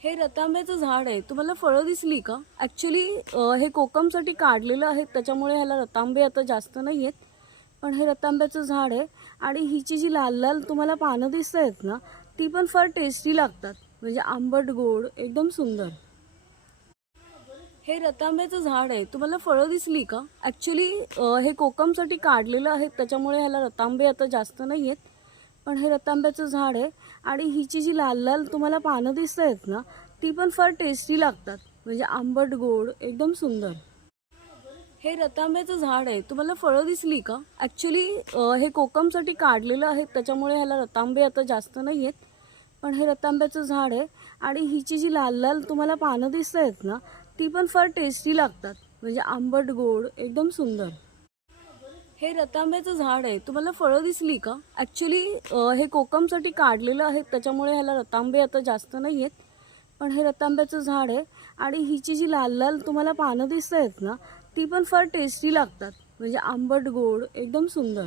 हे रतांब्याचं झाड आहे. तुम्हाला फळं दिसली का? ॲक्च्युली हे कोकमसाठी काढलेलं आहे, त्याच्यामुळे ह्याला रतांबे आता जास्त नाही आहेत. पण हे रतांब्याचं झाड आहे आणि हिची जी लाल लाल तुम्हाला पानं दिसत आहेत ना, ती पण फार टेस्टी लागतात. म्हणजे आंबट गोड एकदम सुंदर. हे रतांब्याचं झाड आहे. तुम्हाला फळं दिसली का? ॲक्च्युली हे कोकमसाठी काढलेलं आहे, त्याच्यामुळे ह्याला रतांबे आता जास्त नाही आहेत. पण हे रतांब्याचं झाड आहे आणि हिची जी लाल लाल तुम्हाला पानं दिसत आहेत ना, ती पण फार टेस्टी लागतात. म्हणजे आंबट गोड एकदम सुंदर. हे रतांब्याचं झाड आहे. तुम्हाला फळं दिसली का? ॲक्च्युली हे कोकमसाठी काढलेलं आहे, त्याच्यामुळे ह्याला रतांबे आता जास्त नाही आहेत. पण हे रतांब्याचं झाड आहे आणि हिची जी लाल लाल तुम्हाला पानं दिसत आहेत ना, ती पण फार टेस्टी लागतात. म्हणजे आंबट गोड एकदम सुंदर. हे रतांब्याचं झाड आहे. तुम्हाला फळं दिसली का? ॲक्च्युली हे कोकमसाठी काढलेलं आहे, त्याच्यामुळे ह्याला रतांबे आता जास्त नाही आहेत. पण हे रतांब्याचं झाड आहे आणि हिची जी लाल लाल तुम्हाला पानं दिसत आहेत ना, ती पण फार टेस्टी लागतात. म्हणजे आंबट गोड एकदम सुंदर.